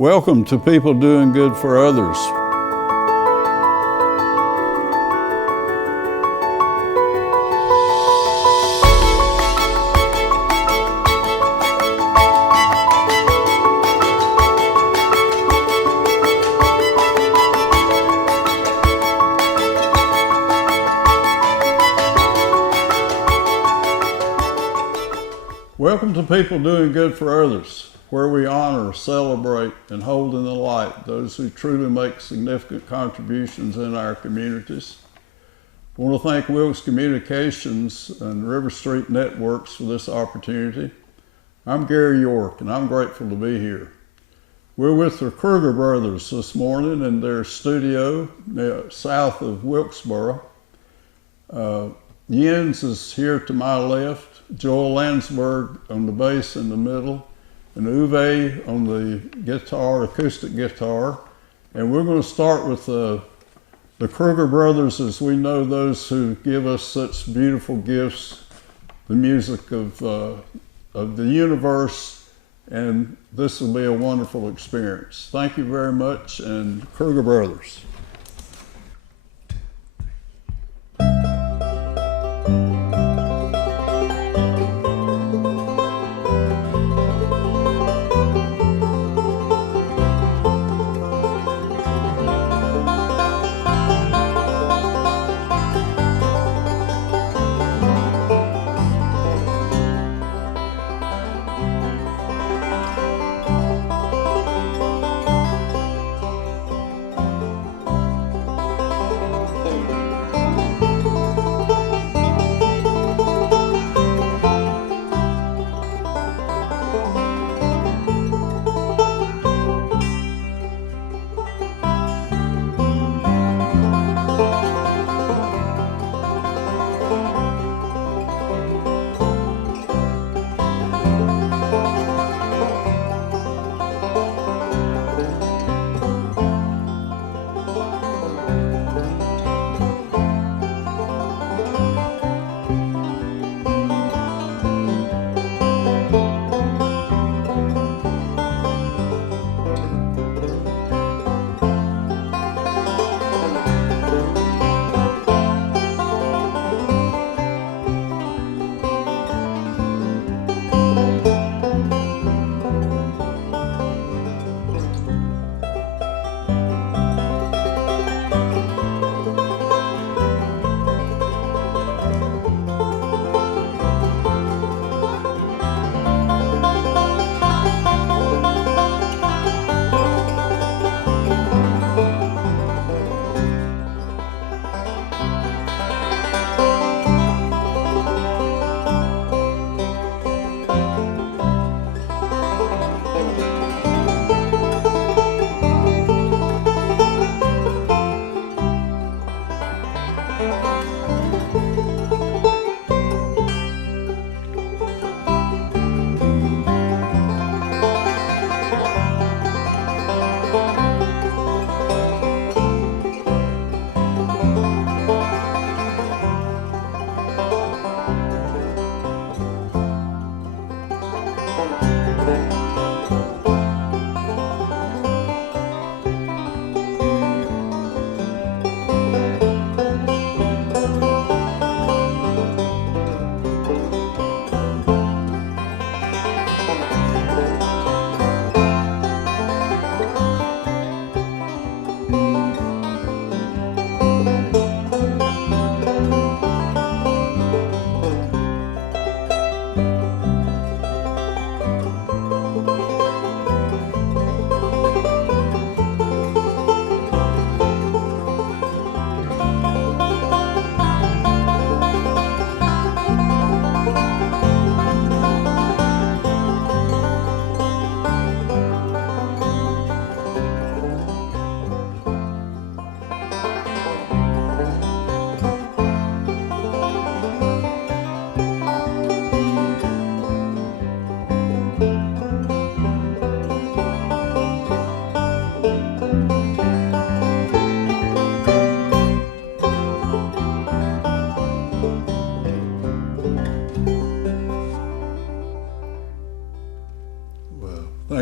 Welcome to People Doing Good for Others. Welcome to People Doing Good for Others, where we honor, celebrate, and hold in the light those who truly make significant contributions in our communities. I want to thank Wilkes Communications and River Street Networks for this opportunity. I'm Gary York, and I'm grateful to be here. We're with the Krugers Brothers this morning in their studio south of Wilkesboro. Jens is here to my left, Joel Landsberg on the bass in the middle, and Uwe on the guitar, acoustic guitar. And we're going to start with the Krugers Brothers, as we know those who give us such beautiful gifts, the music of the universe, and this will be a wonderful experience. Thank you very much, and Krugers Brothers.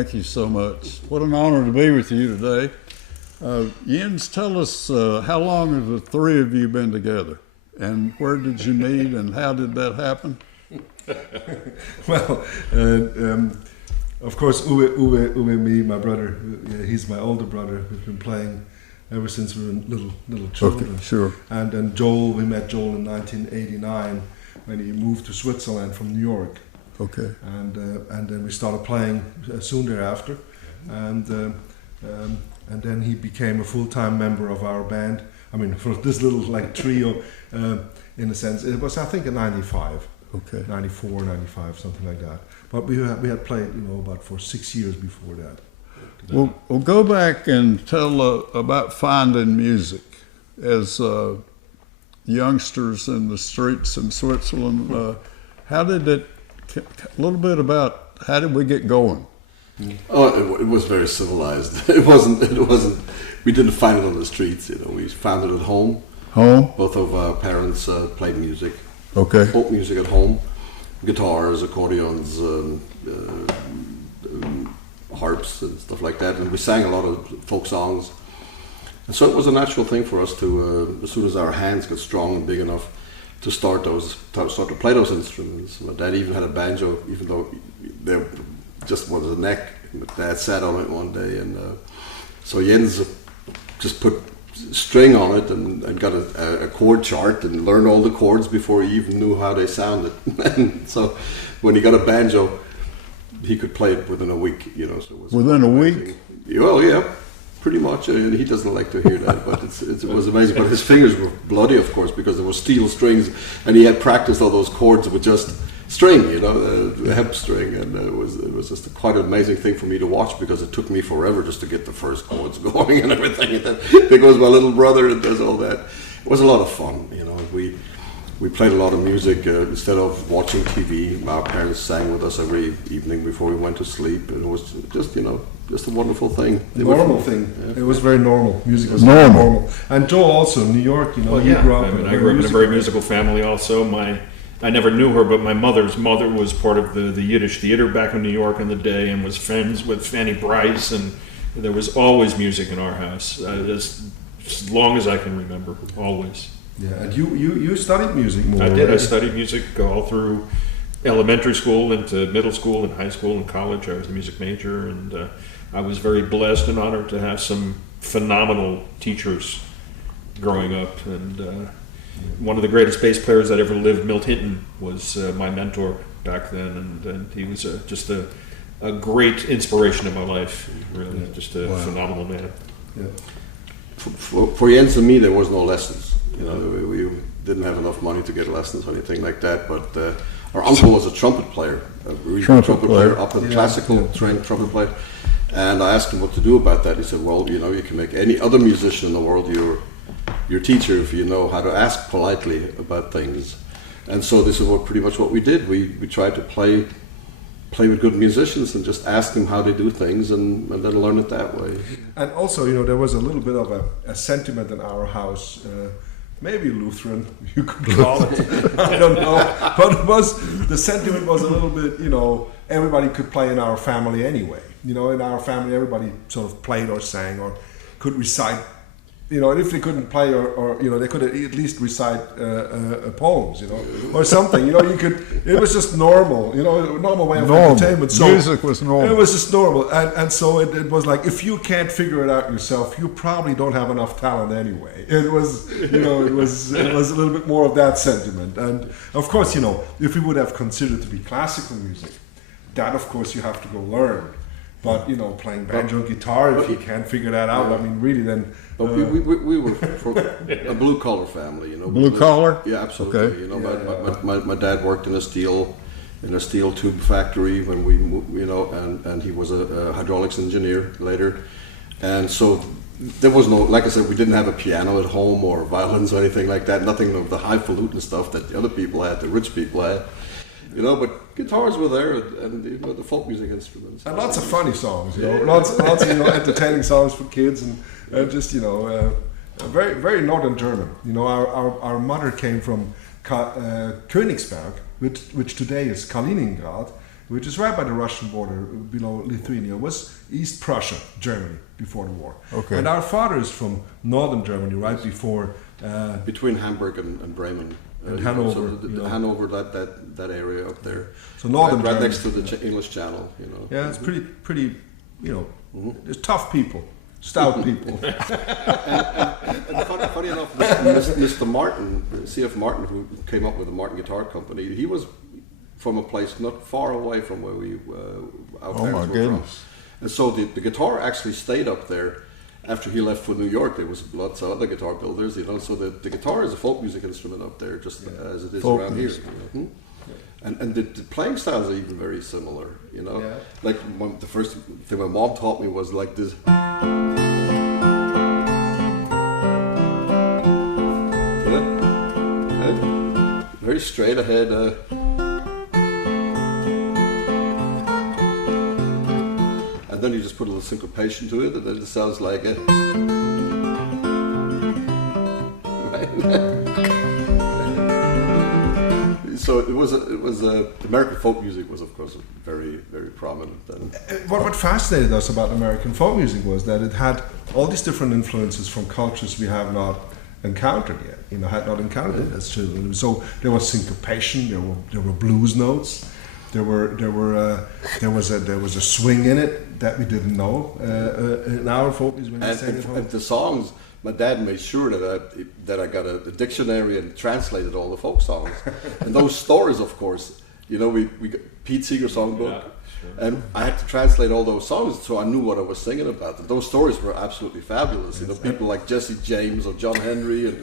thank you so much. What an honor to be with you today. Jens, tell us how long have the three of you been together? And where did you meet and how did that happen? Well, of course, Uwe, me, my brother, he's my older brother. We've been playing ever since we were little children. Okay, sure. And then Joel, we met Joel in 1989 when he moved to Switzerland from New York. Okay. And then we started playing soon thereafter. And then he became a full-time member of our band. I mean, for this little like trio, in a sense, it was I think in '95. Okay. 94, 95, something like that. But we had played, about for 6 years before that. We'll go back and tell about finding music as youngsters in the streets in Switzerland. How did it? A little bit about how did we get going? Oh, it was very civilized. It wasn't. We didn't find it on the streets. We found it at home. Home. Both of our parents played music. Okay. Folk music at home, guitars, accordions, harps, and stuff like that. And we sang a lot of folk songs. And so it was a natural thing for us to, as soon as our hands got strong and big enough, to start to play those instruments. My dad even had a banjo, even though there just was a neck. My dad sat on it one day, and so Jens just put string on it and got a chord chart and learned all the chords before he even knew how they sounded. And so when he got a banjo, he could play it within a week. So it was within a amazing. week. Well, yeah. Pretty much, and he doesn't like to hear that, but it was amazing. But his fingers were bloody, of course, because there were steel strings, and he had practiced all those chords with just string, the hemp string, and it was just quite an amazing thing for me to watch because it took me forever just to get the first chords going and everything. And then there goes my little brother and does all that. It was a lot of fun, We played a lot of music instead of watching TV. Our parents sang with us every evening before we went to sleep, and it was just just a wonderful thing. Normal thing. Yeah. It was very normal. Music was Normal. very normal. And Joe also, New York, Well, he yeah. grew up I grew up in a very musical family also. I never knew her, but my mother's mother was part of the Yiddish theater back in New York in the day and was friends with Fanny Brice, and there was always music in our house, as long as I can remember, always. Yeah, and you studied music more. I did. Right? I studied music all through elementary school, into middle school and high school and college. I was a music major, and I was very blessed and honored to have some phenomenal teachers growing up. And one of the greatest bass players that ever lived, Milt Hinton, was my mentor back then, and he was just a great inspiration in my life. Really, just a phenomenal man. Yeah. For Jens and me, there was no lessons. We didn't have enough money to get lessons or anything like that. But our uncle was a trumpet player, a really good trumpet player, up in classical trained trumpet player. And I asked him what to do about that. He said, "Well, you can make any other musician in the world your teacher if you know how to ask politely about things." And so this is pretty much what we did. We tried to play with good musicians and just ask them how they do things and then learn it that way. And also, there was a little bit of a sentiment in our house, maybe Lutheran, you could call it. I don't know. But the sentiment was a little bit, everybody could play in our family anyway. In our family, everybody sort of played or sang or could recite. And if they couldn't play or they could at least recite poems, or something. You could. It was just normal, normal way of entertainment. So music was normal. It was just normal, and so it was like if you can't figure it out yourself, you probably don't have enough talent anyway. It was, it was a little bit more of that sentiment. And of course, if we would have considered to be classical music, that of course you have to go learn. But playing banjo and guitar, if you can't figure that out, I mean, really, then. But we were from a blue collar family, Blue collar? Yeah, absolutely. Okay. My dad worked in a steel tube factory when we moved, and he was a hydraulics engineer later, and so there was no, like I said, we didn't have a piano at home or violins or anything like that. Nothing of the highfalutin stuff that the other people had, the rich people had. But guitars were there, and the folk music instruments, and lots of funny songs. Lots of entertaining songs for kids, and just very very northern German. Our mother came from Königsberg, which today is Kaliningrad, which is right by the Russian border below Lithuania. It was East Prussia, Germany, before the war. Okay. And our father is from northern Germany, right before. Between Hamburg and Bremen. And You know, Hanover, so you know. Hanover, that area up there. So northern right Germany. next to the English Channel, you know. Yeah, it's pretty, you know, there's tough people, stout people. And funny enough, Mr. Martin, C.F. Martin, who came up with the Martin Guitar Company, he was from a place not far away from where we our Oh my parents were goodness. from. And so the guitar actually stayed up there. After he left for New York, there was lots of other guitar builders, you know. So the guitar is a folk music instrument up there, just as it is Folk around music. here. You know? And the playing styles are even very similar, you know. Yeah. Like the first thing my mom taught me was like this. Very straight ahead. And then you just put a little syncopation to it, and then it sounds like a. So it was American folk music was of course very, very prominent then. What fascinated us about American folk music was that it had all these different influences from cultures we have not encountered yet. You know, had not encountered it as children. So there was syncopation, there were blues notes, there was a swing in it that we didn't know in our folk music when we sang at home. And the songs, my dad made sure that I got a dictionary and translated all the folk songs. And those stories, of course, you know, we got Pete Seeger songbook, Yeah, sure. and I had to translate all those songs so I knew what I was singing about. And those stories were absolutely fabulous. You know, people like Jesse James or John Henry, and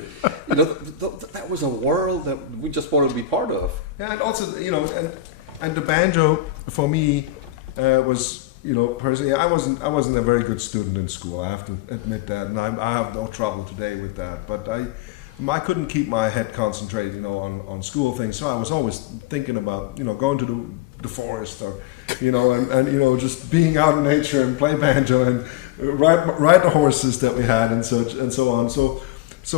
you know, that was a world that we just wanted to be part of. Yeah, and also, you know, and the banjo for me was, you know, personally, I wasn't a very good student in school. I have to admit that, and I have no trouble today with that. But I couldn't keep my head concentrated, you know, on school things. So I was always thinking about, you know, going to the forest, or, you know, and you know, just being out in nature and play banjo and ride the horses that we had and such and so on. So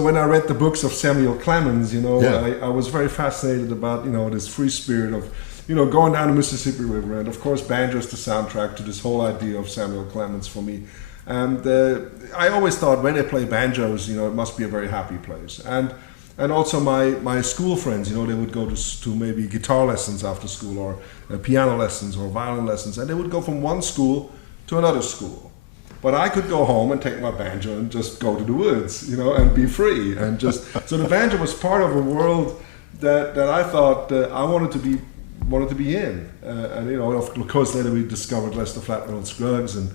when I read the books of Samuel Clemens, you know, I was very fascinated about, you know, this free spirit of, you know, going down the Mississippi River. And of course, banjo is the soundtrack to this whole idea of Samuel Clemens for me. And I always thought when they play banjos, you know, it must be a very happy place. And also my school friends, you know, they would go to maybe guitar lessons after school, or piano lessons or violin lessons. And they would go from one school to another school. But I could go home and take my banjo and just go to the woods, you know, and be free. And just, so the banjo was part of a world that I thought I wanted to be in. And, you know, of course, later we discovered Lester Flattman Scruggs and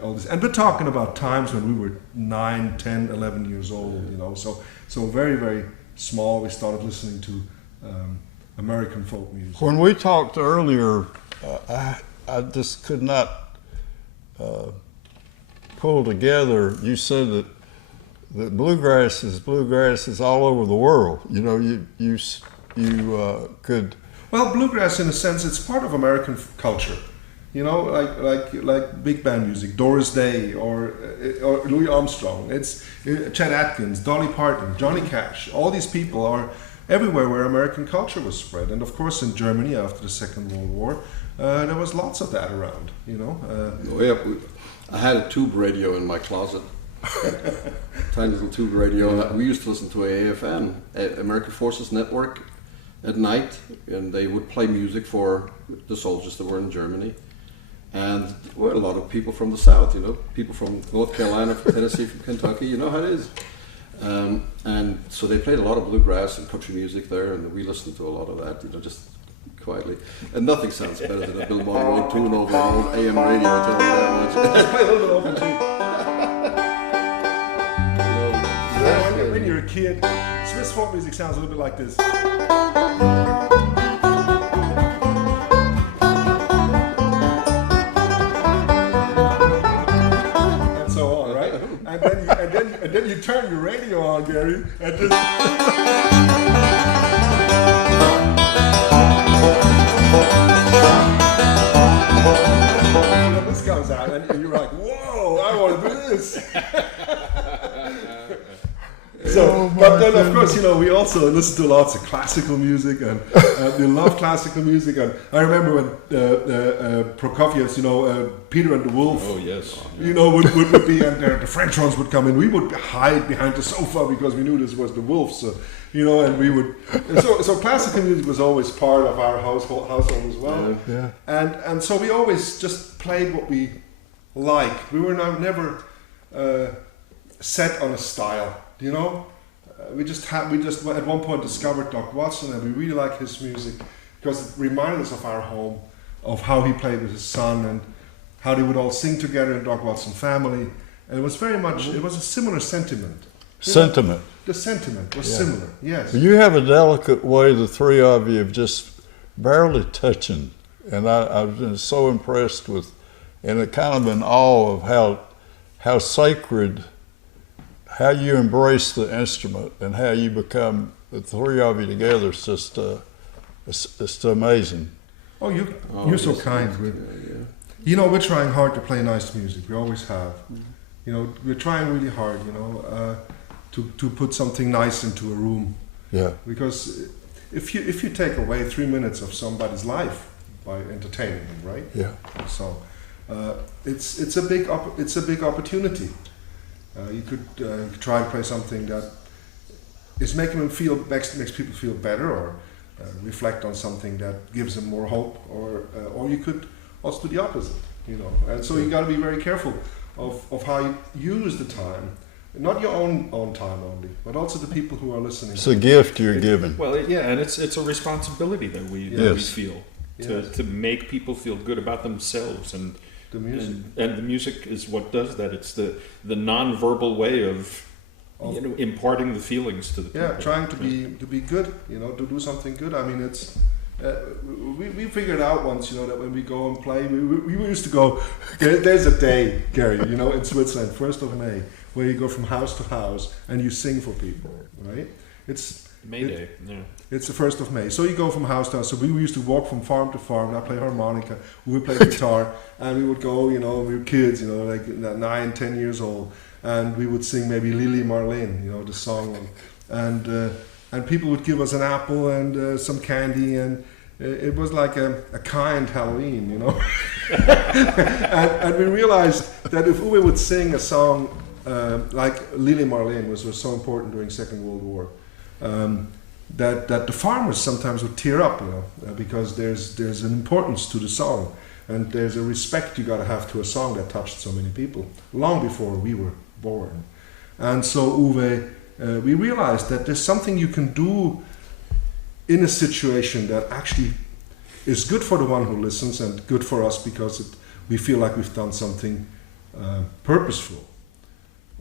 all this. And we're talking about times when we were 9, 10, 11 years old, you know. So very, very small, we started listening to American folk music. When we talked earlier, I just could not pull together. You said that bluegrass is all over the world. You know, you could. Well, bluegrass, in a sense, it's part of American culture. You know, like big band music, Doris Day or Louis Armstrong. It's Chet Atkins, Dolly Parton, Johnny Cash. All these people are everywhere where American culture was spread. And of course, in Germany after the Second World War, there was lots of that around. You know. I had a tube radio in my closet, tiny little tube radio, and we used to listen to AFN, American Forces Network, at night, and they would play music for the soldiers that were in Germany. And there were a lot of people from the South, you know, people from North Carolina, from Tennessee, from Kentucky, you know how it is. And so they played a lot of bluegrass and country music there, and we listened to a lot of that, you know, just quietly. And nothing sounds better than a Bill Monroe tune over an old AM radio, I tell you that much. Play a little bit open G. When you're a kid, Swiss folk music sounds a little bit like this. And so on, right? And then you turn your radio on, Gary, and just. And this comes out, and you're like, "Whoa! I want to do this." But then of course, we also listen to lots of classical music, and we love classical music. And I remember when Prokofiev's, Peter and the Wolf, Oh yes. would be, and the French ones would come in. We would hide behind the sofa because we knew this was the Wolf. So, and we would. So classical music was always part of our household as well. Yeah. And so we always just played what we liked. We were never set on a style. We just at one point discovered Doc Watson, and we really liked his music because it reminded us of our home, of how he played with his son, and how they would all sing together in Doc Watson family. And it was very much, it was a similar sentiment. Sentiment. The sentiment was similar, yes. You have a delicate way, the three of you, of just barely touching. And I've been so impressed with, and it kind of in awe of how sacred, how you embrace the instrument and how you become, the three of you together. It's just, it's amazing. Oh, you're so kind. We're trying hard to play nice music. We always have. We're trying really hard, to put something nice into a room. Yeah. Because if you take away 3 minutes of somebody's life by entertaining them, right? Yeah. So it's a big opportunity. You could try to play something that is making them makes people feel better, or reflect on something that gives them more hope, or you could also do the opposite, And so you got to be very careful of how you use the time. Not your own time only, but also the people who are listening. It's a gift you're giving. Well, and it's a responsibility that we feel to make people feel good about themselves, and the music. And the music is what does that. It's the non-verbal way of imparting the feelings to the people. Yeah, trying to be good. To do something good. I mean, it's. We figured out once, that when we go and play, we used to go. There's a day, Gary, in Switzerland, 1st of May, where you go from house to house and you sing for people, right? It's May Day. It's the 1st of May. So you go from house to house. So we used to walk from farm to farm. I play harmonica. We would play guitar, and we would go. We were kids, like 9, 10 years old, and we would sing maybe Lili Marlene, the song, and people would give us an apple and some candy, and it was like a kind Halloween, and we realized that if Uwe would sing a song like Lili Marlene was so important during Second World War, that the farmers sometimes would tear up, because there's an importance to the song, and there's a respect you got to have to a song that touched so many people long before we were born. And so Uwe, we realized that there's something you can do in a situation that actually is good for the one who listens and good for us, because we feel like we've done something purposeful.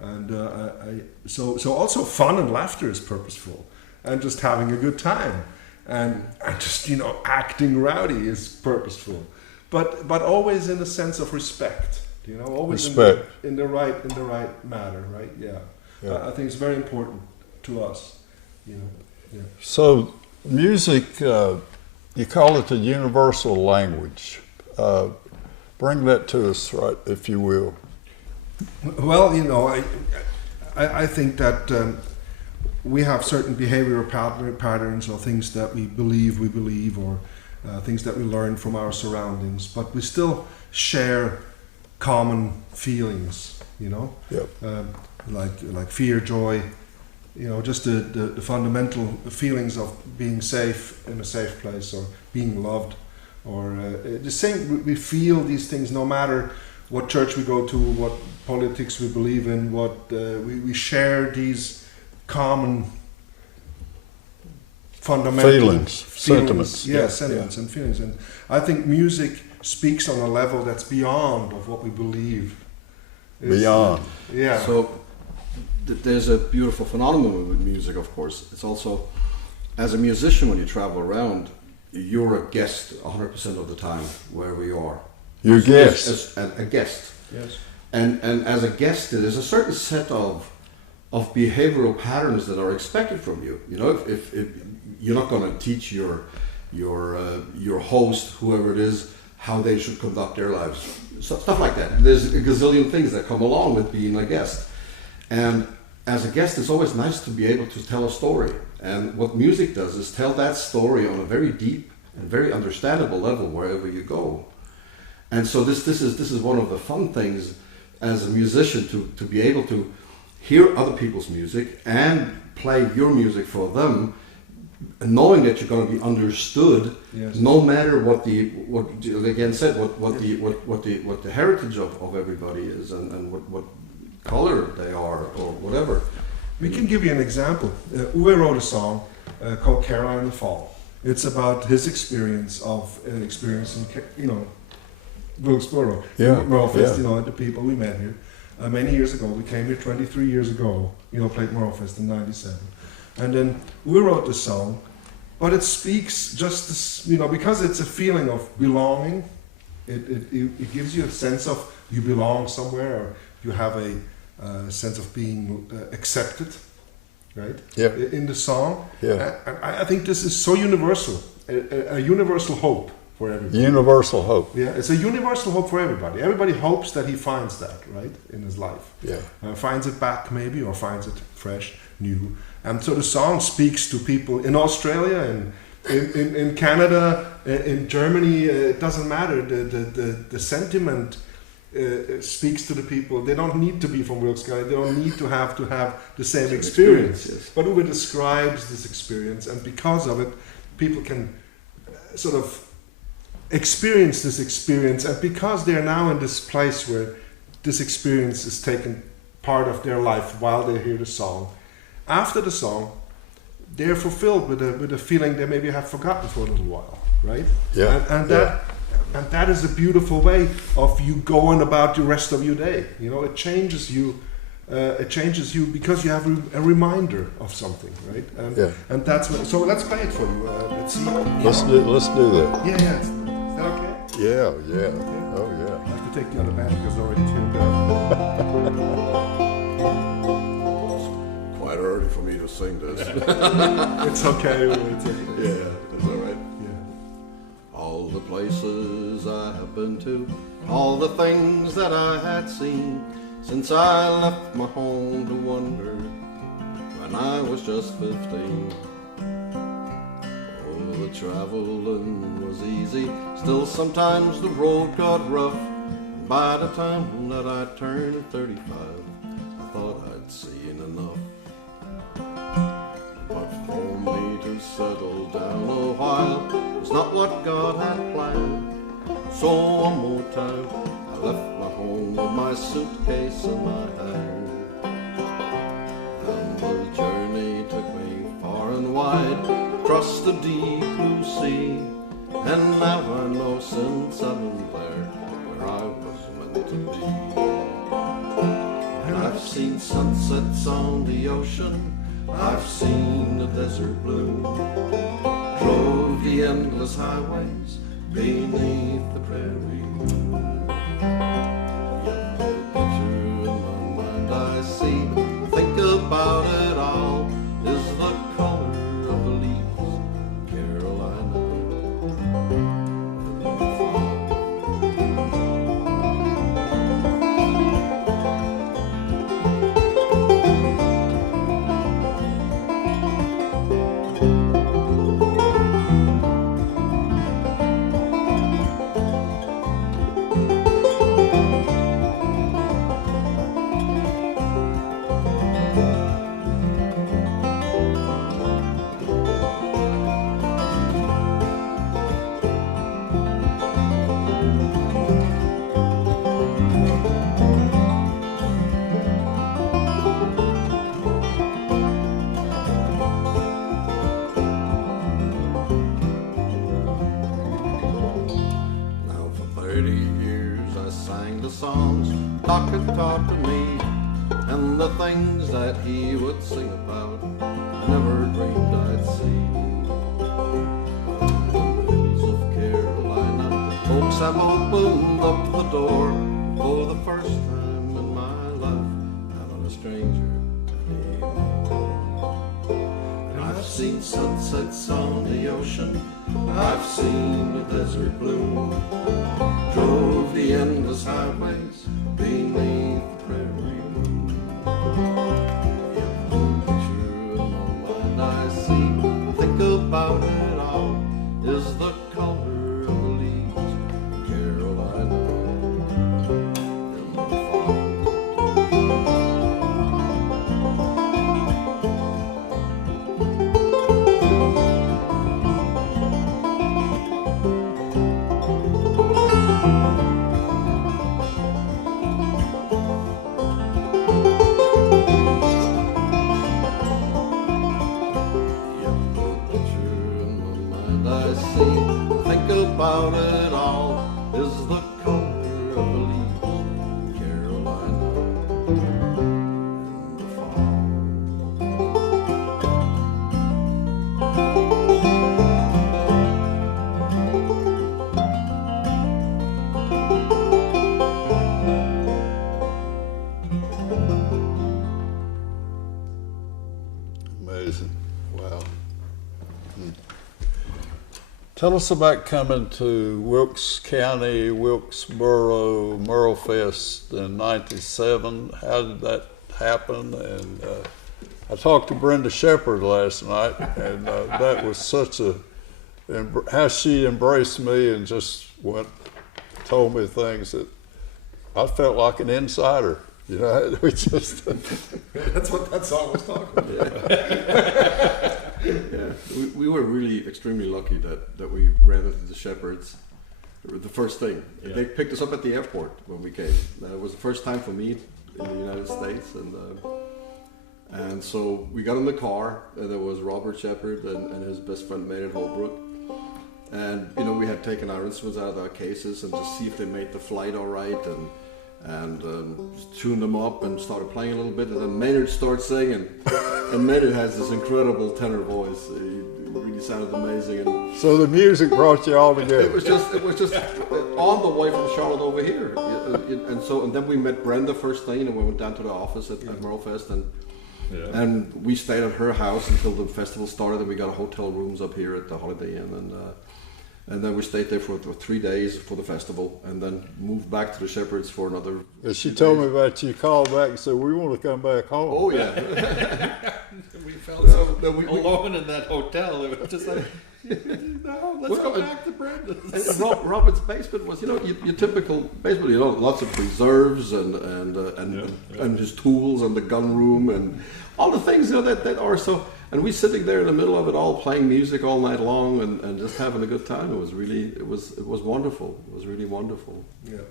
And so also fun and laughter is purposeful, and just having a good time, and just acting rowdy is purposeful, but always in a sense of respect, always respect. in the right matter, right? Yeah. I think it's very important to us, Yeah. So music, you call it the universal language. Bring that to us, right, if you will. Well, I think that we have certain behavioral patterns, or things that we believe, or things that we learn from our surroundings, but we still share common feelings, Yep. Like fear, joy, just the fundamental feelings of being safe in a safe place, or being loved, or just saying we feel these things no matter what church we go to, what politics we believe in, what we share these common fundamental feelings, sentiments. Yeah, sentiments and feelings. And I think music speaks on a level that's beyond of what we believe. Beyond. Yeah. So there's a beautiful phenomenon with music, of course. It's also, as a musician, when you travel around, you're a guest 100% of the time wherever you are. You're a guest. As a guest. Yes. And as a guest, there's a certain set of behavioral patterns that are expected from you. If you're not going to teach your host, whoever it is, how they should conduct their lives, stuff like that. There's a gazillion things that come along with being a guest, and as a guest, it's always nice to be able to tell a story. And what music does is tell that story on a very deep and very understandable level wherever you go. And so this is one of the fun things as a musician to be able to hear other people's music and play your music for them, knowing that you're going to be understood, Yes. no matter what the heritage of everybody is and what color they are or whatever. We can give you an example. Uwe wrote a song called Caroline in the Fall. It's about his experience of experiencing, Wilkes Borough, MerleFest, and the people we met here. Many years ago, we came here 23 years ago, played MerleFest in '97. And then we wrote the song, but it speaks just this, because it's a feeling of belonging. It gives you a sense of you belong somewhere, or you have a sense of being accepted, right? Yeah. In the song. Yeah. I think this is so universal, a universal hope for everybody. Universal hope. Yeah, it's a universal hope for everybody. Everybody hopes that he finds that, right, in his life. Yeah. Finds it back maybe, or finds it fresh, new. And so the song speaks to people in Australia and in Canada, in Germany. It doesn't matter. The sentiment speaks to the people. They don't need to be from Wilkes County. They don't need to have the same experience. Yes. But Uwe describes this experience, and because of it, people can sort of experience this experience. And because they are now in this place where this experience is taken part of their life while they hear the song, after the song, they're fulfilled with a feeling they maybe have forgotten for a little while, right? Yeah. And that is a beautiful way of you going about the rest of your day. It changes you. It changes you because you have a reminder of something, right? And that's what, so let's play it for you. Let's see. Let's do that. Yeah. Is that okay? Yeah. Oh yeah. I have to take the other band because they're already tuned up. Quite early for me to sing this. It's okay. We'll take it. Yeah, that's all right. Yeah. All the places I have been to, all the things that I had seen, since I left my home to wander when I was just 15. Oh, the traveling was easy, still sometimes the road got rough. And by the time that I turned 35, I thought I'd seen enough. But for me to settle down a while was not what God had planned. So one more time I left my home with my suitcase in my hand. And the journey took me far and wide, across the deep blue sea. And now I know since I've been there where I was meant to be. And I've seen sunsets on the ocean, I've seen the desert bloom, drove the endless highways beneath the prairie moon. Yet the picture in my mind I see, think about it all, is the color of the leaves in Carolina in the fall. Doc had taught to me, and the things that he would sing about I never dreamed I'd see. In the hills of Carolina, folks have opened up the door for the first time in my life. I'm not a stranger anymore. And I've seen sunsets on the ocean, I've seen the desert bloom, drove the endless highways beneath the prairie moon. about it all is the color of the leaves, Carolina, in the fall. Amazing. Wow. Tell us about coming to Wilkes County, Wilkesboro, MerleFest in '97. How did that happen? And I talked to Brenda Shepherd last night, and that was such a, how she embraced me and just told me things that I felt like an insider. You know, we just. That's what that song was talking about. Yeah, we were really extremely lucky that we ran into the Shepherds. The first thing, they picked us up at the airport when we came. It was the first time for me in the United States, and so we got in the car, and there was Robert Shepherd and his best friend Maynard Holbrook, and you know we had taken our instruments out of our cases and just see if they made the flight all right, and tuned them up and started playing a little bit, and then Maynard starts singing, and Maynard has this incredible tenor voice. He really sounded amazing, and So the music brought you all together. it was just on the way from Charlotte over here, and then we met Brenda first thing, and we went down to the office at MerleFest, and we stayed at her house until the festival started, and we got hotel rooms up here at the Holiday Inn, and then we stayed there for 3 days for the festival, and then moved back to the Shepherds for another. And she told me about you called back and said, we want to come back home. Oh yeah. We felt so alone in that hotel. It was just like, no, let's go back to Brenda's. And Robert's basement was, your typical basement. Lots of preserves and his tools and the gun room and all the things that are so. And we sitting there in the middle of it all, playing music all night long and just having a good time. It was wonderful. It was really wonderful. Yeah.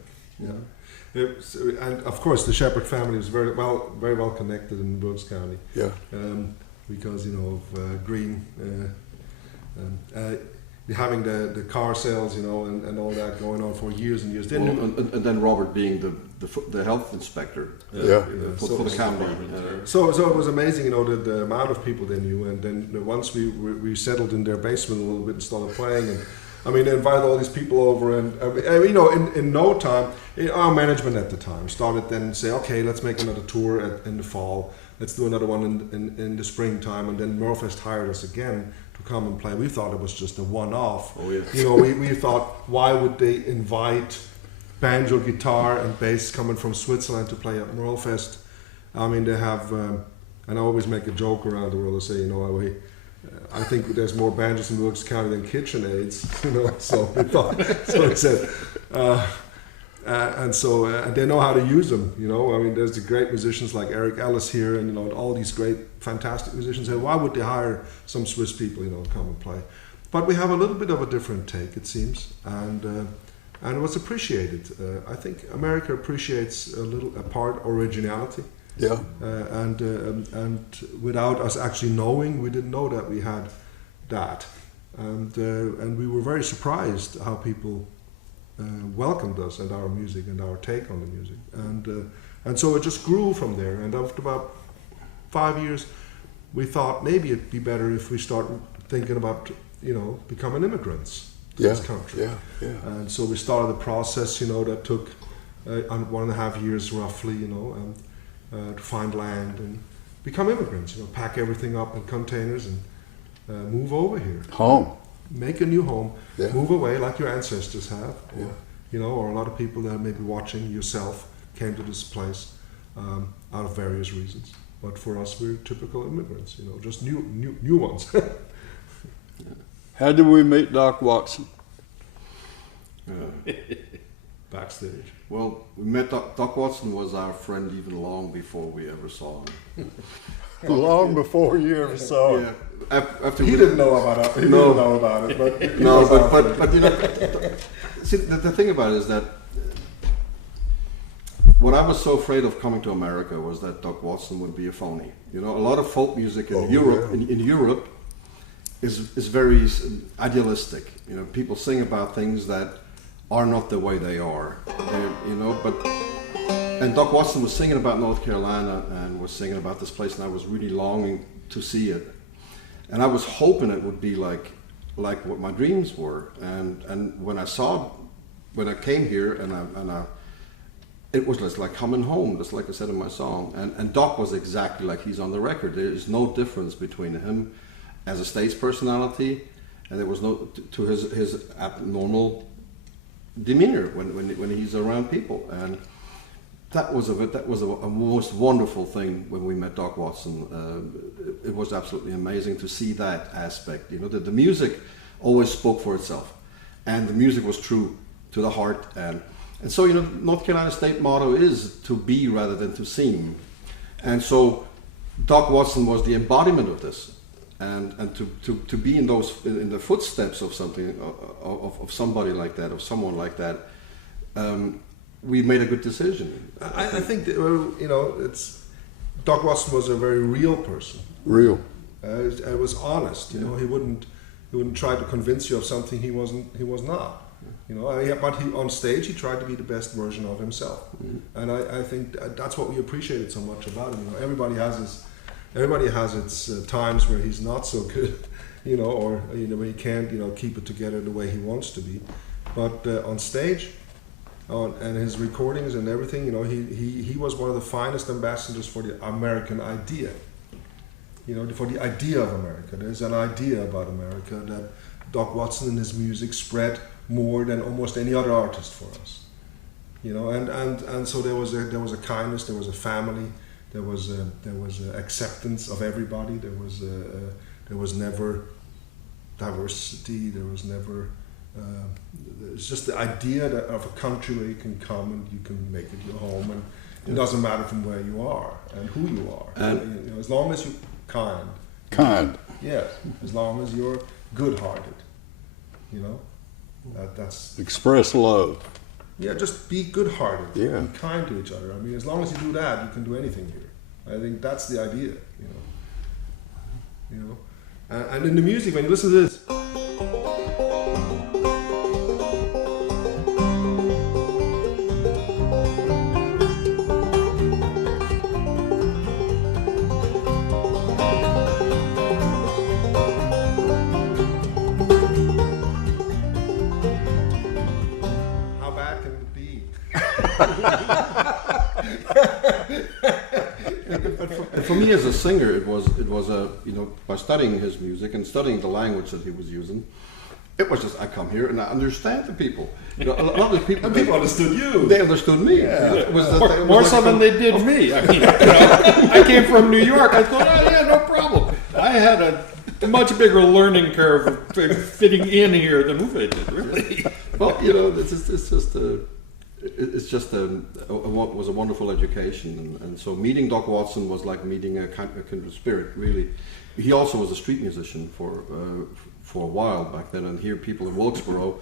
And of course, the Shepherd family was very well connected in Wilkes County. Yeah. Because of Green, having the car sales, and all that going on for years and years. And then Robert being the health inspector for the county. So it was amazing, the amount of people they knew, and then once we settled in their basement a little bit and started playing, and they invited all these people over, and in no time, our management at the time started then say, okay, let's make another tour in the fall, let's do another one in the springtime, and then MerleFest hired us again to come and play. We thought it was just a one-off. Oh yeah. We thought, why would they invite banjo, guitar, and bass coming from Switzerland to play at MerleFest? They have, and I always make a joke around the world. I say, I think there's more banjos in Wilkes County than KitchenAids, So we thought, so we said, and they know how to use them, There's the great musicians like Eric Ellis here, and all these great, fantastic musicians. And why would they hire some Swiss people, to come and play? But we have a little bit of a different take, it seems, and it was appreciated. I think America appreciates a part originality. Yeah. And without us actually knowing, we didn't know that we had that, and we were very surprised how people welcomed us and our music and our take on the music, and so it just grew from there. And after about 5 years, we thought maybe it'd be better if we start thinking about becoming immigrants to this country. Yeah. And so we started the process, that took 1.5 years roughly, to find land and become immigrants, pack everything up in containers and move over here. Home. Make a new home, Yeah. move away like your ancestors have, or, Yeah. Or a lot of people that may be watching, yourself, came to this place out of various reasons. But for us, we're typical immigrants, just new ones. How did we meet Doc Watson? Backstage. Well, we met Doc Watson was our friend even long before we ever saw him. Long before you ever saw him. Yeah. After He didn't know about it. He didn't know about it, but see, the thing about it is that what I was so afraid of coming to America was that Doc Watson would be a phony. A lot of folk music in Europe, in Europe, is very idealistic. You know, people sing about things that are not the way they are. You know, and Doc Watson was singing about North Carolina and was singing about this place, and I was really longing to see it. And I was hoping it would be like what my dreams were. And when I came here, it was just like coming home, just like I said in my song. And Doc was exactly like he's on the record. There is no difference between him as a stage personality, and there was no to his abnormal demeanor when he's around people. And that was a most wonderful thing when we met Doc Watson. It was absolutely amazing to see that aspect. You know, the music always spoke for itself, and the music was true to the heart. And so, you know, North Carolina state motto is to be rather than to seem. And so Doc Watson was the embodiment of this. And to be in the footsteps of something, of somebody like that, of someone like that, we made a good decision. I think that, you know, Doc Watson was a very real person. Real. It was honest. You know, he wouldn't try to convince you of something he was not. You know, but on stage he tried to be the best version of himself. And I think that's what we appreciated so much about him. You know, everybody has its times where he's not so good, you know, or you know, when he can't, you know, keep it together the way he wants to be. But on stage, and his recordings and everything, you know, he was one of the finest ambassadors for the American idea. You know, for the idea of America. There's an idea about America that Doc Watson and his music spread more than almost any other artist for us. You know, and so there was a kindness, there was a family, there was acceptance of everybody. There was never diversity. There was never. It's just the idea of a country where you can come and you can make it your home, and it doesn't matter from where you are and who you are. And you know, as long as you're kind. Kind. Yes, as long as you're good-hearted. You know, that's. Express love. Yeah, just be good-hearted. Yeah. Be kind to each other. I mean, as long as you do that, you can do anything here. I think that's the idea. You know, and in the music, when you listen to this. For me as a singer, it was a, you know, by studying his music and studying the language that he was using, it was just, I come here and I understand the people. You know, a lot of people. People understood you. They understood me. Yeah. It was More so than they did me. I mean, you know, I came from New York. I thought, oh yeah, no problem. I had a much bigger learning curve of fitting in here than Uwe did, really. Well, you know, it's just was a wonderful education, and so meeting Doc Watson was like meeting a kindred spirit. Really, he also was a street musician for a while back then, and here people in Wilkesboro,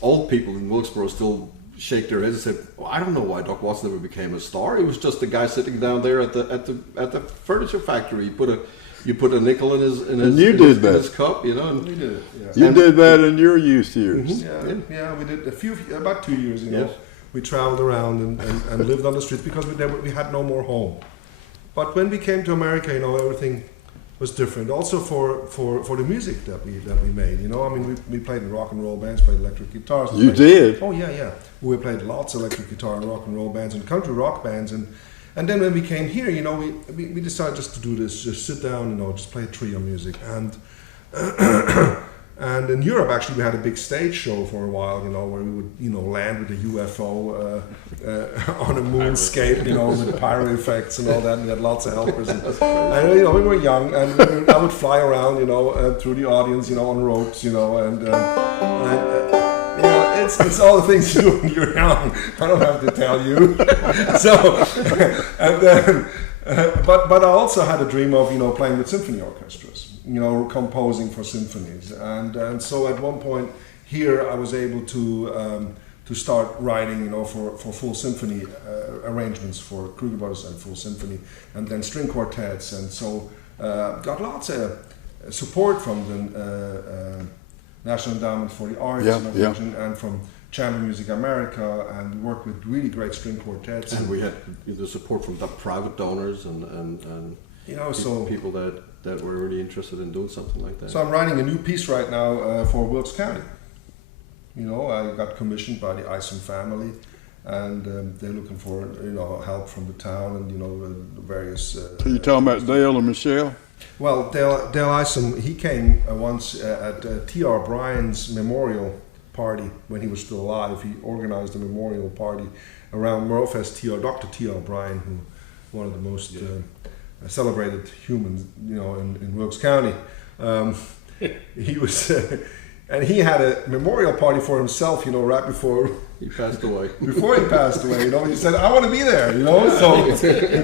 old people in Wilkesboro still shake their heads and say, well, I don't know why Doc Watson never became a star. He was just a guy sitting down there at the furniture factory. You put a nickel in his cup, you know. And we did it. Yeah. You did that in your youth years. Mm-hmm. Yeah, we did about 2 years. You know, yes. We traveled around and lived on the streets because we had no more home. But when we came to America, you know, everything was different. Also for the music that we made. You know, I mean, we played in rock and roll bands, played electric guitars. You did? Oh yeah. We played lots of electric guitar and rock and roll bands and country rock bands and then when we came here, you know, we decided just to do this, just sit down, you know, just play trio music. And and in Europe, actually, we had a big stage show for a while, you know, where we would, you know, land with a UFO on a moonscape, you know, with pyro effects and all that. And we had lots of helpers. And you know, we were young, and I would fly around, you know, through the audience, you know, on ropes, you know, and you know, it's all the things you do when you're young. I don't have to tell you. So, and then, but I also had a dream of, you know, playing with symphony orchestras, you know, composing for symphonies, and so at one point here I was able to start writing, you know, for full symphony arrangements for Krugers Brothers and full symphony, and then string quartets, and so got lots of support from the National Endowment for the Arts and from Chamber Music America, and we worked with really great string quartets. And we had the support from the private donors and people that were really interested in doing something like that. So I'm writing a new piece right now for Wilkes County. I got commissioned by the Isom family, and they're looking for help from the town and various. So you talking about Dale and Michelle? Well, Dale Isom, he came once at T.R. Bryan's memorial party when he was still alive. He organized a memorial party around MerleFest. Dr. T.R. Bryan, who one of the most celebrated humans, in Wilkes County. He was, and he had a memorial party for himself, right before he passed away. Before he passed away, he said, "I want to be there,"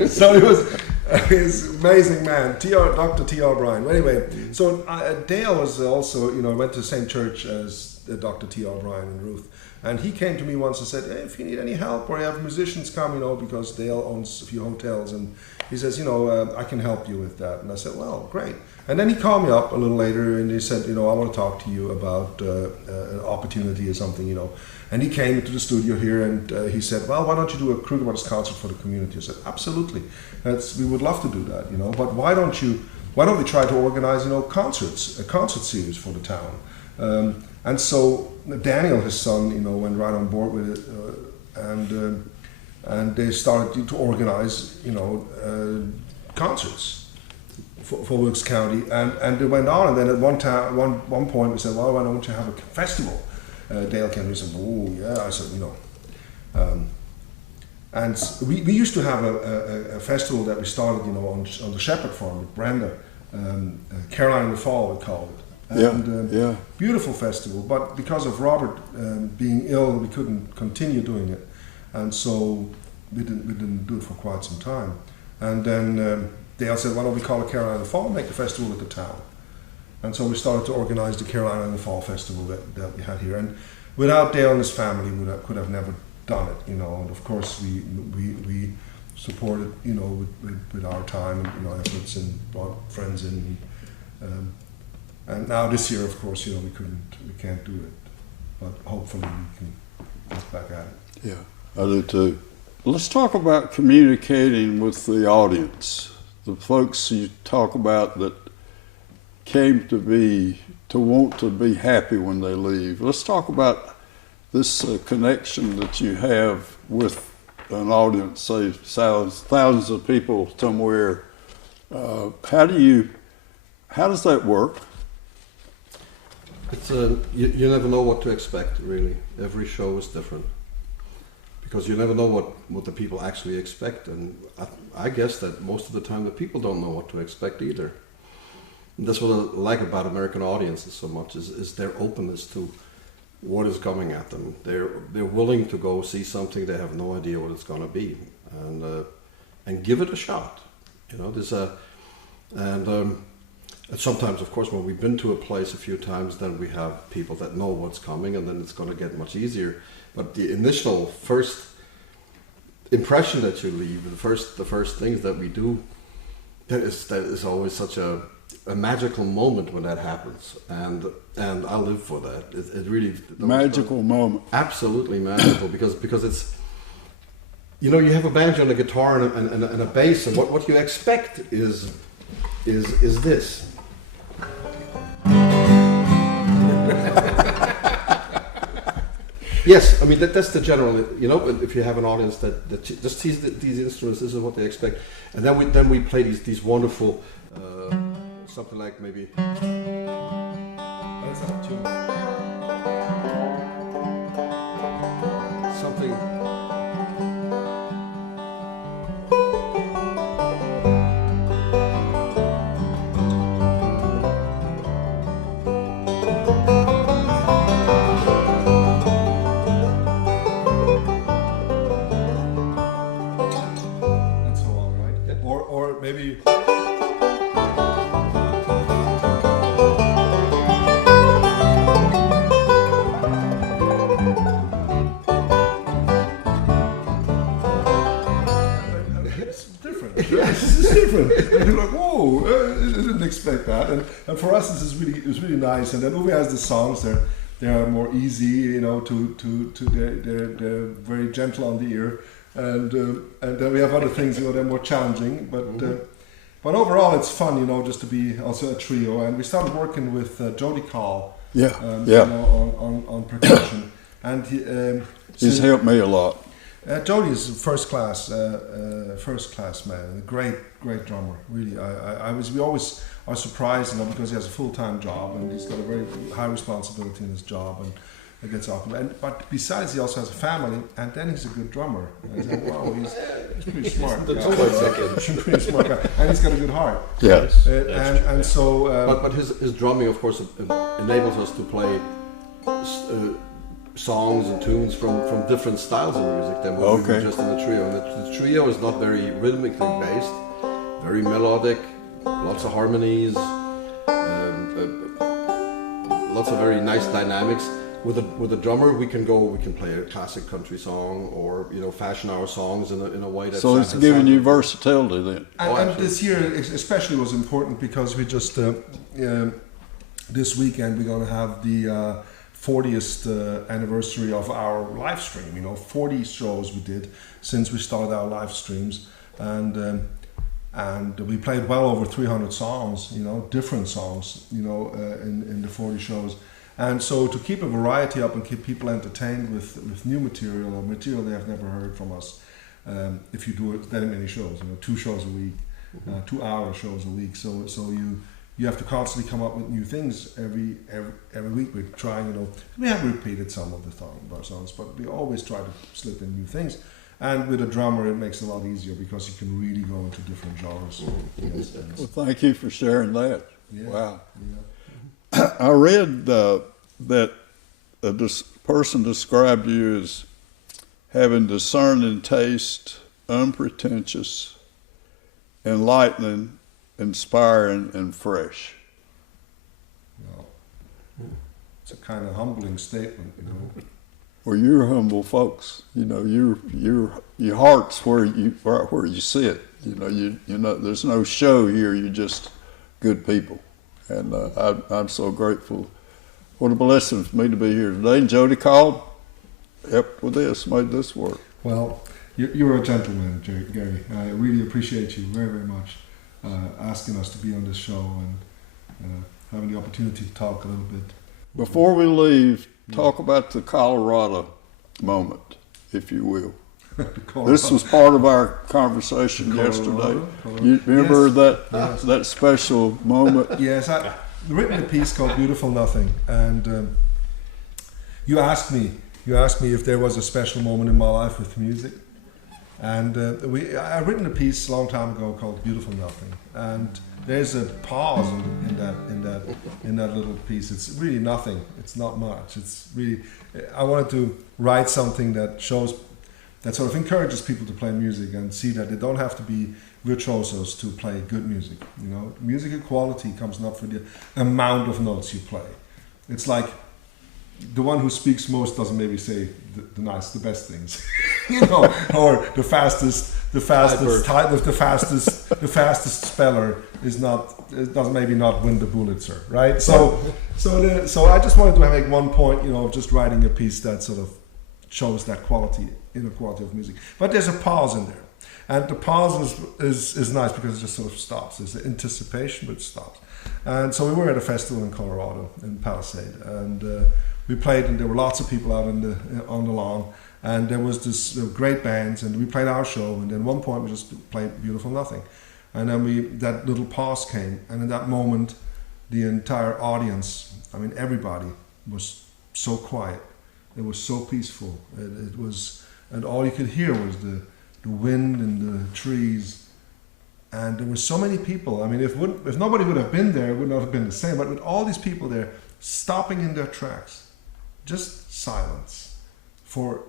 So he was. He's an amazing man, Dr. T.R. Bryan. Anyway, so Dale was also, went to the same church as Dr. T.R. Bryan and Ruth. And he came to me once and said, "Hey, if you need any help or you have musicians come, because Dale owns a few hotels." And he says, "I can help you with that." And I said, "Well, great." And then he called me up a little later and he said, "I want to talk to you about an opportunity or something, And he came into the studio here and he said, "Well, why don't you do a Krugers Brothers concert for the community?" I said, "Absolutely. We would love to do that, But why don't we try to organize, concerts, a concert series for the town?" And so Daniel, his son, went right on board with it, and they started to organize, concerts for Wilkes County, and they went on. And then at one point we said, "Well, why don't you have a festival?" Dale came and said, "Oh, yeah." I said, and we used to have a festival that we started, on the Shepherd Farm with Brenda, Caroline in the Fall, we called it. And, beautiful festival, but because of Robert being ill, we couldn't continue doing it, and so we didn't do it for quite some time. And then Dale said, "Why don't we call it Caroline in the Fall, make the festival with the town?" And so we started to organize the Carolina in the Fall Festival that we had here. And without Dale and his family, we could have never done it, And of course, we supported, with our time and efforts, and brought friends in. And now this year, of course, we can't do it, but hopefully we can get back at it. Yeah, I do too. Let's talk about communicating with the audience, the folks you talk about that came to want to be happy when they leave. Let's talk about this connection that you have with an audience, say thousands of people somewhere. How does that work? It's you never know what to expect, really. Every show is different because you never know what the people actually expect, and I guess that most of the time the people don't know what to expect either. And that's what I like about American audiences so much is their openness to what is coming at them. They're willing to go see something they have no idea what it's going to be, and give it a shot. And sometimes, of course, when we've been to a place a few times, then we have people that know what's coming, and then it's going to get much easier. But the initial first impression that you leave, the first things that we do, that is always such a magical moment when that happens, and I live for that. It really magical moment. Absolutely magical because it's you have a banjo and a guitar and a bass, and what you expect is this. Yes, I mean that's the general. If you have an audience that just sees these instruments, this is what they expect, and then we play these wonderful something like maybe. That's not too much. Something. That's so all right. Yeah. Or maybe. it's different. It's different. And you're like, whoa, I didn't expect that. And for us, this is really nice. And then Uwe has the songs. They are more easy, you know. They're very gentle on the ear. And then we have other things, you know, they're more challenging. But overall, it's fun, you know, just to be also a trio. And we started working with Jody Call. You know, on percussion. And he's helped me a lot. Jody is first class man, a great drummer. Really, we always are surprised, you know, because he has a full-time job and he's got a very high responsibility in his job and it gets off. But besides, he also has a family, and then he's a good drummer. And I said, wow, he's pretty smart. Pretty smart guy, and he's got a good heart. Yes, But his drumming, of course, enables us to play songs and tunes from different styles of music than what we do just in the trio. And the trio is not very rhythmically based, very melodic, lots of harmonies, lots of very nice dynamics. With a drummer, we can play a classic country song, or, you know, fashion our songs in a way that's... So it's giving you versatility then. And this year especially was important because we just this weekend we're going to have the 40th anniversary of our live stream. You know, 40 shows we did since we started our live streams, and we played well over 300 songs. You know, different songs. You know, in the 40 shows. And so to keep a variety up and keep people entertained with new material or material they have never heard from us, if you do it that many shows, you know, 2 shows a week, 2-hour shows a week, so you have to constantly come up with new things every week. We're trying, you know, we have repeated some of the songs, but we always try to slip in new things. And with a drummer, it makes it a lot easier because you can really go into different genres. Well, thank you for sharing that. Yeah. Wow. Yeah. I read that this person described you as having discerning taste, unpretentious, enlightening, inspiring, and fresh. Well, it's a kind of humbling statement, you know. Well, you're humble folks. You know, your heart's where you sit. You know, there's no show here. You're just good people. And I'm so grateful. What a blessing for me to be here today. And Jody called, helped with this, made this work. Well, you're a gentleman, Gary. I really appreciate you very, very much asking us to be on this show and having the opportunity to talk a little bit. Before we leave, talk about the Colorado moment, if you will. This was part of our conversation yesterday. You remember that special moment? Yes, I've written a piece called "Beautiful Nothing," and you asked me if there was a special moment in my life with music, and I've written a piece a long time ago called "Beautiful Nothing," and there's a pause in that little piece. It's really nothing. It's not much. It's really. I wanted to write something that shows. That sort of encourages people to play music and see that they don't have to be virtuosos to play good music. You know, musical quality comes not from the amount of notes you play. It's like the one who speaks most doesn't maybe say the best things, you know, or the fastest speller doesn't maybe not win the Pulitzer, right? So I just wanted to make one point, you know, of just writing a piece that sort of shows that inner quality of music. But there's a pause in there. And the pause is nice because it just sort of stops. There's the anticipation, but it stops. And so we were at a festival in Colorado, in Palisade. And we played, and there were lots of people out on the lawn. And there was there were great bands, and we played our show. And then at one point we just played Beautiful Nothing. And then that little pause came. And in that moment, the entire audience, I mean, everybody was so quiet. It was so peaceful. It was, and all you could hear was the wind and the trees, and there were so many people. I mean, if nobody would have been there, it would not have been the same. But with all these people there, stopping in their tracks, just silence for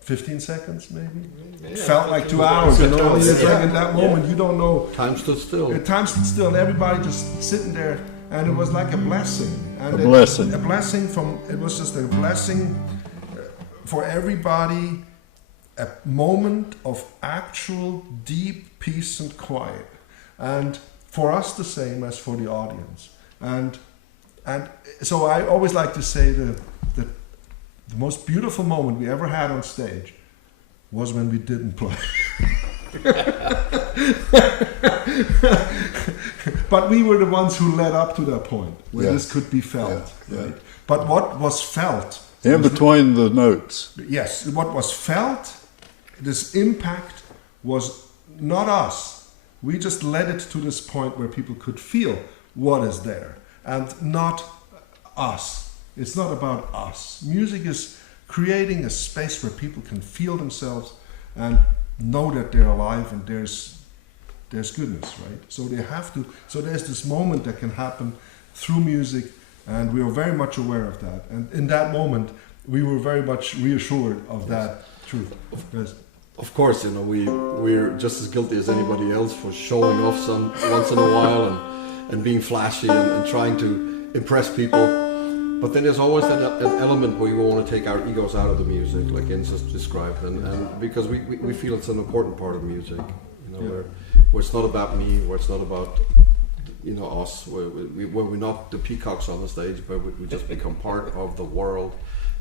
15 seconds maybe. It felt like 2 hours. You know, in that moment, you don't know. Time stood still. Time stood still, and everybody just sitting there. And it was like a blessing. And a blessing. It was just a blessing for everybody. a moment of actual deep peace and quiet, and for us the same as for the audience. And so I always like to say that the most beautiful moment we ever had on stage was when we didn't play. But we were the ones who led up to that point where Yeah. this could be felt, Yeah. right? But what was felt? In between the notes. Yes, what was felt, this impact was not us. We just led it to this point where people could feel what is there, and not us. It's not about us. Music is creating a space where people can feel themselves and know that they're alive and there's goodness, right? So they have to. So there's this moment that can happen through music, and we are very much aware of that. And in that moment, we were very much reassured of that truth. Yes. Of course, you know, we're just as guilty as anybody else for showing off some once in a while and being flashy and trying to impress people. But then there's always an element where we want to take our egos out of the music, like Jens just described, and because we feel it's an important part of music, you know, where it's not about me, where it's not about, you know, us, where we're not the peacocks on the stage, but we just become part of the world,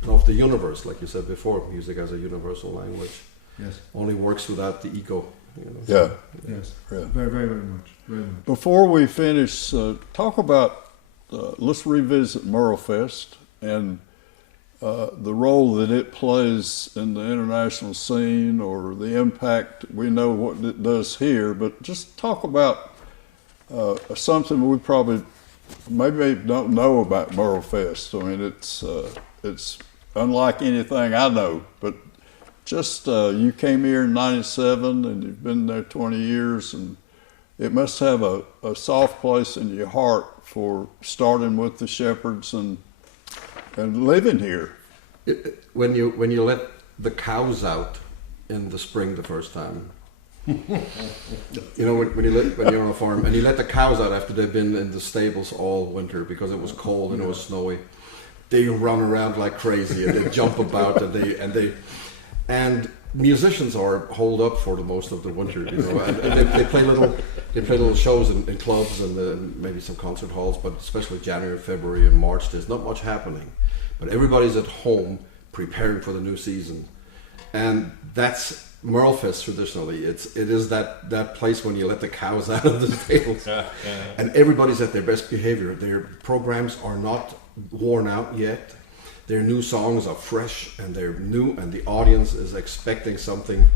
of the universe, like you said before. Music as a universal language. Yes. Only works without the ego. You know? Yeah. Yes. Yeah. Very, very, very much. Very much. Before we finish, talk about, let's revisit MerleFest and the role that it plays in the international scene, or the impact. We know what it does here, but just talk about something we probably maybe don't know about MerleFest. I mean, it's unlike anything I know, but just you came here in '97 and you've been there 20 years, and it must have a soft place in your heart for starting with the Shepherds and living here. When you let the cows out in the spring the first time, you know, when you're on a farm and you let the cows out after they've been in the stables all winter because it was cold and it was snowy, they run around like crazy and they jump about and musicians are holed up for the most of the winter, you know, and they play little shows in clubs and maybe some concert halls, but especially January, February, and March, there's not much happening. But everybody's at home preparing for the new season, and that's MerleFest traditionally. It is that place when you let the cows out of the stables, and everybody's at their best behavior. Their programs are not worn out yet. Their new songs are fresh and they're new, and the audience is expecting something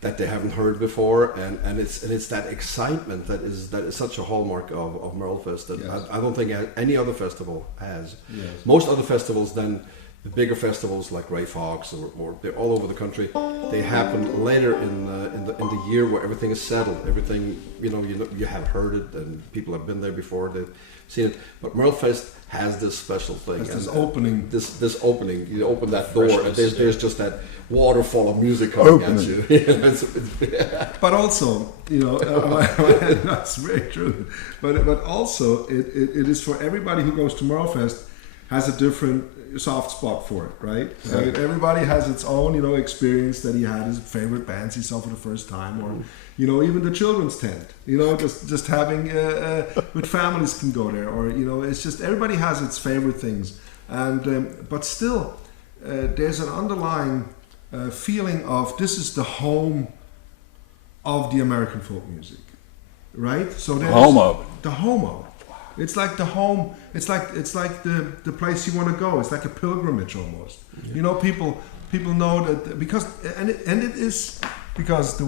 that they haven't heard before, and it's that excitement that is such a hallmark of MerleFest that Yes. I don't think any other festival has. Yes. Most other festivals, then the bigger festivals like Ray Fox or they're all over the country, they happen later in the year where everything is settled. Everything you have heard it and people have been there before. They've seen it, but MerleFest has this special thing. It's this and opening. This opening, you open that door, and Freshness, there's just that waterfall of music coming at you. But also, you know, that's very true. But also, it is for everybody who goes to MerleFest has a different soft spot for it, right? I mean, everybody has its own, you know, experience that he had his favorite bands he saw for the first time, or you know, even the children's tent. You know, just having with families can go there, or you know, it's just everybody has its favorite things, and but still, there's an underlying feeling of this is the home of the American folk music, right? So there's Home of it. the home of it. It's like the home. It's like the place you want to go. It's like a pilgrimage almost. Yeah. You know, people know that because it is because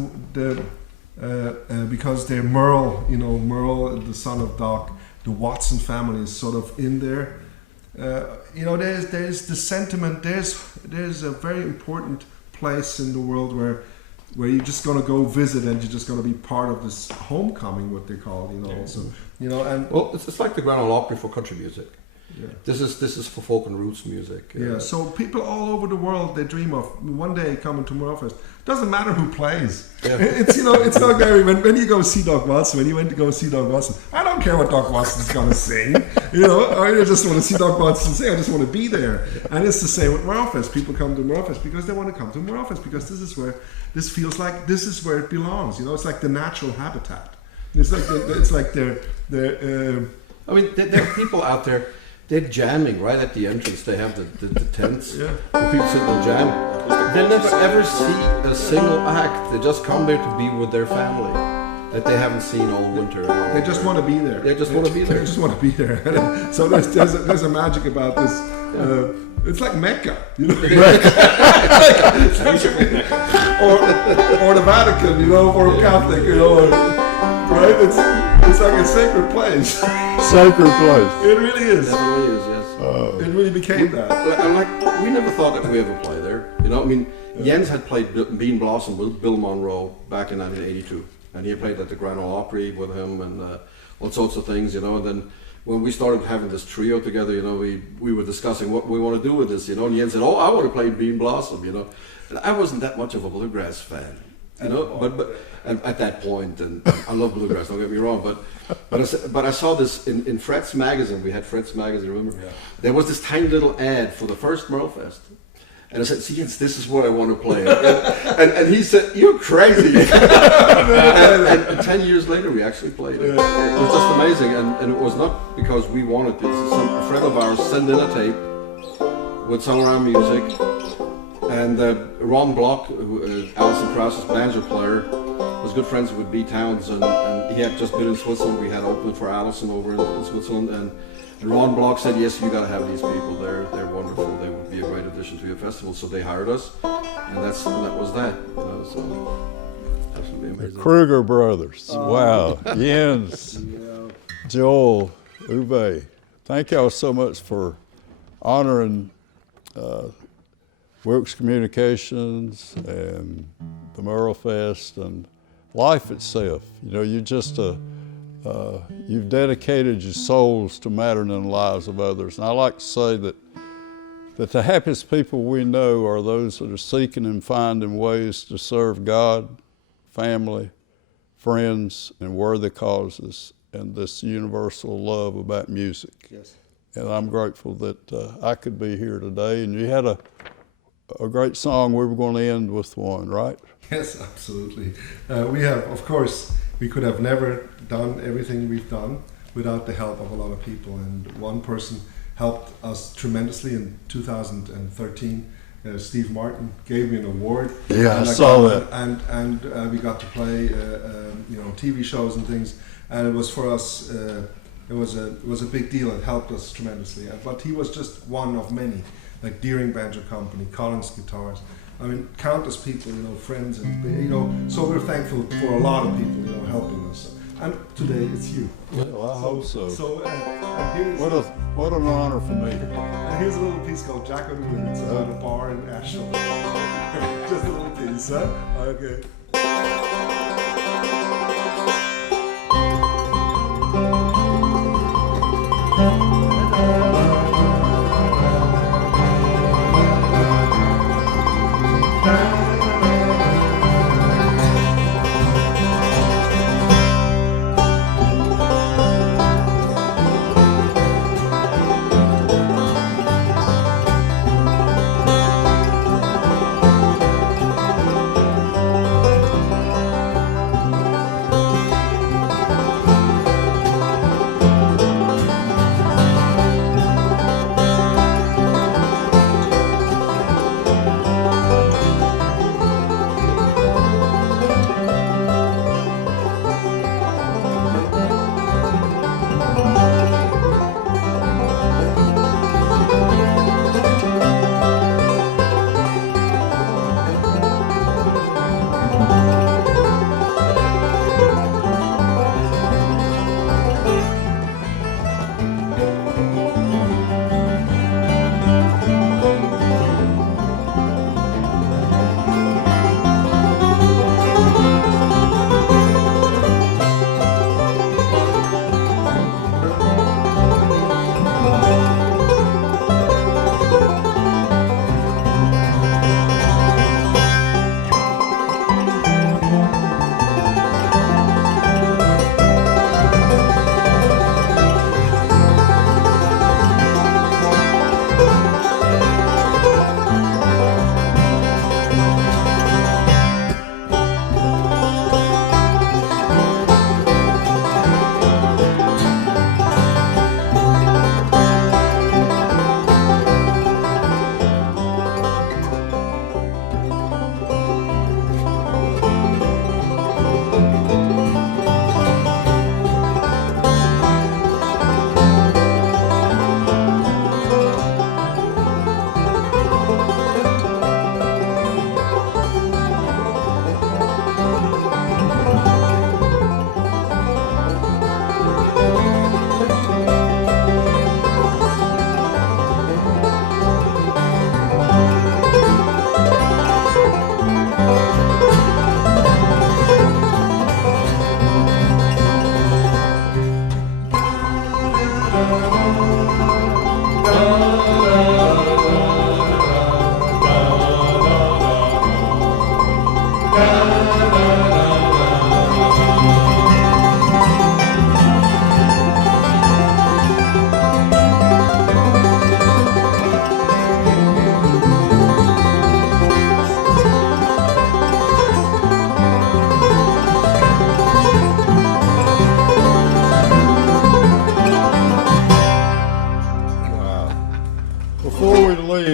because they're Merle. You know, Merle, the son of Doc, the Watson family is sort of in there. You know, there's the sentiment. There's a very important place in the world where you're just gonna go visit and you're just gonna be part of this homecoming, what they call, you know. Yeah. So, you know, and well, it's like the Grand Ole Opry for country music. Yeah. This is for folk and roots music. Yeah. So people all over the world, they dream of one day coming to MerleFest. Doesn't matter who plays. Yeah. It's, you know, it's not very. When you go see Doc Watson, when you went to go see Doc Watson, I don't don't care what Doc Watson's gonna sing. I just want to see Doc Watson sing. I just want to be there. And it's the same with MerleFest. People come to MerleFest because they want to come to MerleFest because this feels like this is where it belongs. It's like the natural habitat. It's like they're I mean, there are people out there. They're jamming right at the entrance. They have the tents Yeah. where people sit and jam. They'll never ever see a single act. They just come there to be with their family that they haven't seen all winter. They just want to be there. They just want to be there. They just want to be there. So there's a magic about this. It's like Mecca, or the Vatican, for a Catholic, right? It's like a sacred place. Sacred place. It really is. It definitely is, yes. It really became that. Like, we never thought that we ever play there. I mean, Jens had played Bean Blossom with Bill Monroe back in 1982, and he played at the Grand Ole Opry with him and all sorts of things, And then when we started having this trio together, we were discussing what we want to do with this, And Jens said, "Oh, I want to play Bean Blossom," And I wasn't that much of a bluegrass fan, but at that point, and I love bluegrass. Don't get me wrong, but I saw this in Fred's magazine. We had Fred's magazine. Remember? Yeah. There was this tiny little ad for the first MerleFest, and I said, "See, this is what I want to play." And he said, "You're crazy." and 10 years later, we actually played it. It was just amazing, and it was not because we wanted this. A friend of ours sent in a tape with some of our music. And Ron Block, Alison Krause's banjo player, was good friends with B. Towns, and he had just been in Switzerland. We had opened for Alison over in Switzerland, and Ron Block said, "Yes, you got to have these people. They're wonderful. They would be a great addition to your festival." So they hired us, and that was that. So absolutely amazing. Kruger Brothers. Wow. Jens, Joel, Uwe. Thank y'all so much for honoring Wilkes Communications and the MerleFest and life itself. You just you've dedicated your souls to mattering in the lives of others. And I like to say that the happiest people we know are those that are seeking and finding ways to serve God, family, friends, and worthy causes, and this universal love about music. Yes. And I'm grateful that I could be here today. And you had a great song. We were going to end with one, right? Yes, absolutely. We could have never done everything we've done without the help of a lot of people. And one person helped us tremendously in 2013. Steve Martin gave me an award. Yeah, I saw that. And we got to play, TV shows and things. And it was for us. It was a big deal. It helped us tremendously. But he was just one of many. Like Deering Banjo Company, Collins Guitars. I mean, countless people, friends, and so we're thankful for a lot of people, helping us. And today it's you. Well, I hope so. So and here's What an honor for me. And here's a little piece called Jack on the Wind. It's about a bar in Asheville. Just a little piece, huh? Okay.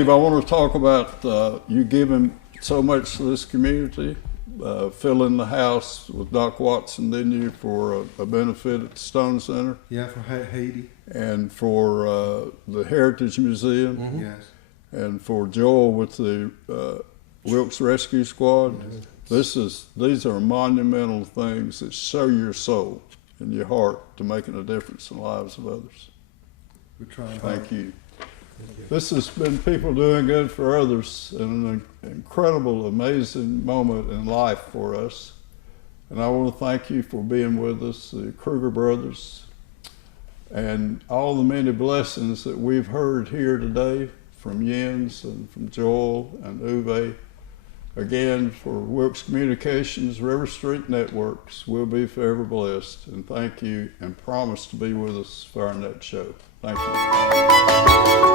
Steve, I want to talk about you giving so much to this community, filling the house with Doc Watson, didn't you, for a benefit at the Stone Center Yeah, for Haiti. and for the Heritage Museum Yes. and for Joel with the Wilkes Rescue Squad. These are monumental things that show your soul and your heart to making a difference in the lives of others. We're trying. Thank you. This has been People Doing Good for Others, and an incredible, amazing moment in life for us. And I want to thank you for being with us, the Kruger Brothers, and all the many blessings that we've heard here today from Jens and from Joel and Uwe. Again, for Wilkes Communications, River Street Networks, we'll be forever blessed. And thank you, and promise to be with us for our next show. Thank you.